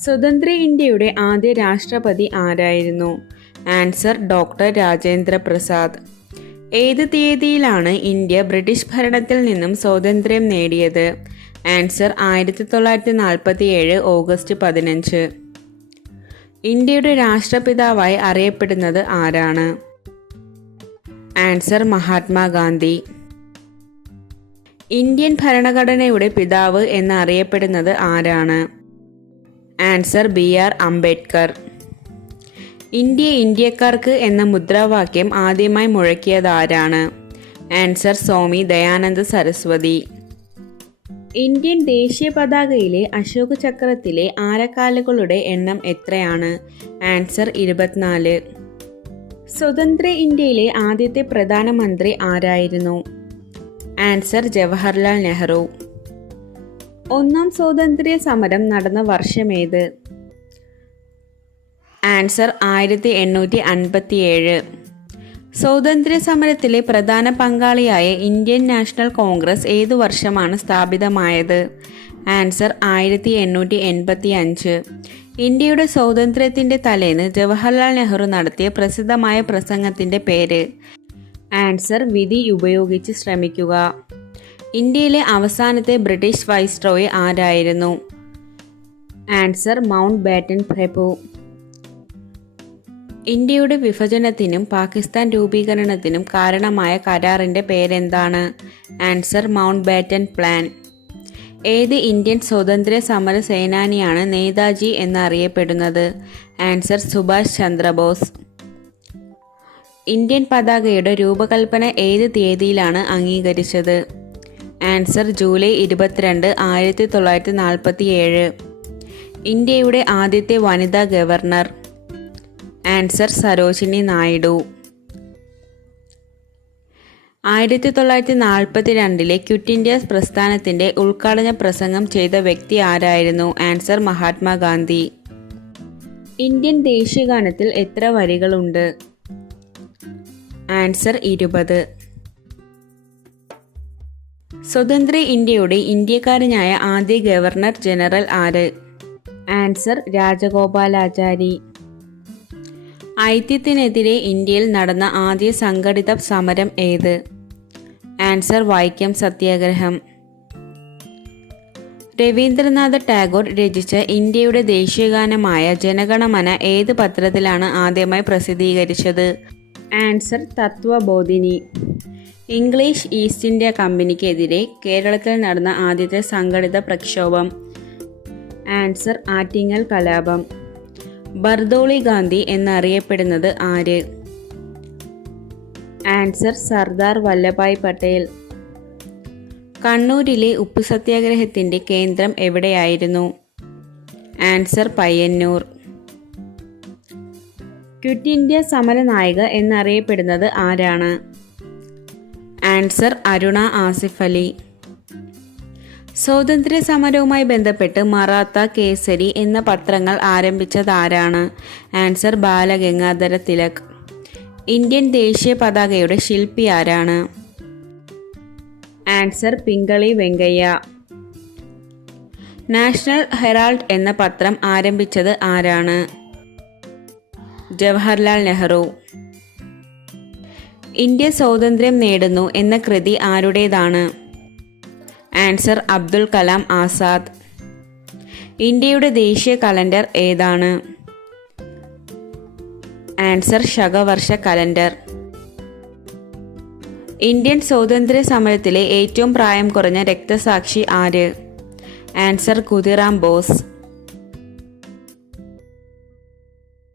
സ്വതന്ത്ര ഇന്ത്യയുടെ ആദ്യ രാഷ്ട്രപതി ആരായിരുന്നു? Answer doctor Rajendra Prasad. ഏത് തീയതിയിലാണ് ഇന്ത്യ ബ്രിട്ടീഷ് ഭരണത്തിൽ നിന്നും സ്വാതന്ത്ര്യം നേടിയത്? ആൻസർ ആയിരത്തി തൊള്ളായിരത്തി നാൽപ്പത്തി ഏഴ് ഓഗസ്റ്റ് പതിനഞ്ച്. ഇന്ത്യയുടെ രാഷ്ട്രപിതാവായി അറിയപ്പെടുന്നത് ആരാണ്? ആൻസർ മഹാത്മാഗാന്ധി. ഇന്ത്യൻ ഭരണഘടനയുടെ പിതാവ് എന്നറിയപ്പെടുന്നത് ആരാണ്? Answer B R Ambedkar. India ഇന്ത്യക്കാർക്ക് എന്ന മുദ്രാവാക്യം ആദ്യമായി മുഴക്കിയത് ആരാണ്? ആൻസർ സ്വാമി ദയാനന്ദ സരസ്വതി. ഇന്ത്യൻ ദേശീയ പതാകയിലെ അശോക ചക്രത്തിലെ ആരക്കാലുകളുടെ എണ്ണം എത്രയാണ്? ആൻസർ ഇരുപത്തിനാല്. സ്വതന്ത്ര ഇന്ത്യയിലെ ആദ്യത്തെ പ്രധാനമന്ത്രി ആരായിരുന്നു? ആൻസർ ജവഹർലാൽ നെഹ്റു. ഒന്നാം സ്വാതന്ത്ര്യ സമരം നടന്ന വർഷമേത് ആൻസർ ആയിരത്തി എണ്ണൂറ്റി അൻപത്തി ഏഴ് സ്വാതന്ത്ര്യ സമരത്തിലെ പ്രധാന പങ്കാളിയായ ഇന്ത്യൻ നാഷണൽ കോൺഗ്രസ് ഏതു വർഷമാണ് സ്ഥാപിതമായത്? ആൻസർ ആയിരത്തി എണ്ണൂറ്റി എൺപത്തി അഞ്ച് ഇന്ത്യയുടെ സ്വാതന്ത്ര്യത്തിന്റെ തലേന്ന് ജവഹർലാൽ നെഹ്റു നടത്തിയ പ്രസിദ്ധമായ പ്രസംഗത്തിന്റെ പേര്. ആൻസർ വിധി ഉപയോഗിച്ച് ശ്രമിക്കുക. ഇന്ത്യയിലെ അവസാനത്തെ ബ്രിട്ടീഷ് വൈസ്രോയി ആരായിരുന്നു? ആൻസർ മൗണ്ട് ബാറ്റൻ പ്രഭു. ഇന്ത്യയുടെ വിഭജനത്തിനും പാകിസ്ഥാൻ രൂപീകരണത്തിനും കാരണമായ കരാറിന്റെ പേരെന്താണ്? Answer Mountbatten plan. ഏത് ഇന്ത്യൻ സ്വാതന്ത്ര്യ സമര സേനാനിയാണ് നേതാജി എന്നറിയപ്പെടുന്നത്? ആൻസർ സുഭാഷ് ചന്ദ്രബോസ്. ഇന്ത്യൻ പതാകയുടെ രൂപകൽപ്പന ഏത് തീയതിയിലാണ് അംഗീകരിച്ചത്? ആൻസർ ജൂലൈ ഇരുപത്തിരണ്ട് ആയിരത്തി തൊള്ളായിരത്തി നാൽപ്പത്തി ഏഴ് ഇന്ത്യയുടെ ആദ്യത്തെ വനിതാ ഗവർണർ. ആൻസർ സരോജിനി നായിഡു. ആയിരത്തി തൊള്ളായിരത്തി നാൽപ്പത്തി രണ്ടിലെ ക്വിറ്റ് ഇന്ത്യ പ്രസ്ഥാനത്തിന്റെ ഉദ്ഘാടന പ്രസംഗം ചെയ്ത വ്യക്തി ആരായിരുന്നു? ആൻസർ മഹാത്മാഗാന്ധി. ഇന്ത്യൻ ദേശീയഗാനത്തിൽ എത്ര വരികളുണ്ട്? ആൻസർ ഇരുപത്. സ്വതന്ത്ര ഇന്ത്യയുടെ ഇന്ത്യക്കാരനായ ആദ്യ ഗവർണർ ജനറൽ ആര്? ആൻസർ രാജഗോപാലാചാരി. ഐത്യത്തിനെതിരെ ഇന്ത്യയിൽ നടന്ന ആദ്യ സംഘടിത സമരം ഏത്? ആൻസർ വൈക്കം സത്യാഗ്രഹം. രവീന്ദ്രനാഥ ടാഗോർ രചിച്ച ഇന്ത്യയുടെ ദേശീയഗാനമായ ജനഗണമന ഏത് പത്രത്തിലാണ് ആദ്യമായി പ്രസിദ്ധീകരിച്ചത്? Answer Tattvabodhini. English East India കമ്പനിക്കെതിരെ കേരളത്തിൽ നടന്ന ആദ്യത്തെ സംഘടിത പ്രക്ഷോഭം. ആൻസർ ആറ്റിങ്ങൽ കലാപം. ബർദോളി ഗാന്ധി എന്നറിയപ്പെടുന്നത് ആര്? ആൻസർ സർദാർ വല്ലഭായ് പട്ടേൽ. കണ്ണൂരിലെ ഉപ്പ് സത്യാഗ്രഹത്തിന്റെ കേന്ദ്രം എവിടെയായിരുന്നു? ആൻസർ പയ്യന്നൂർ. ക്വിറ്റ് ഇന്ത്യ സമരനായിക എന്നറിയപ്പെടുന്നത് ആരാണ്? ആൻസർ അരുണ ആസിഫ് അലി. സ്വാതന്ത്ര്യ സമരവുമായി ബന്ധപ്പെട്ട് മറാത്ത കേസരി എന്ന പത്രങ്ങൾ ആരംഭിച്ചതാരാണ്? ആൻസർ ബാലഗംഗാധര തിലക്. ഇന്ത്യൻ ദേശീയ പതാകയുടെ ശില്പി ആരാണ്? Answer Pingali Venkayya. National Herald എന്ന പത്രം ആരംഭിച്ചത് ആരാണ്? ജവഹർലാൽ നെഹ്റു. ഇന്ത്യ സ്വാതന്ത്ര്യം നേടുന്നു എന്ന കൃതി ആരുടേതാണ്? ആൻസർ അബ്ദുൽ കലാം ആസാദ്. ഇന്ത്യയുടെ ദേശീയ കലണ്ടർ ഏതാണ്? Answer ശകവർഷ calendar. ഇന്ത്യൻ സ്വാതന്ത്ര്യ സമരത്തിലെ ഏറ്റവും പ്രായം കുറഞ്ഞ രക്തസാക്ഷി ആര്? Answer Khudiram boss.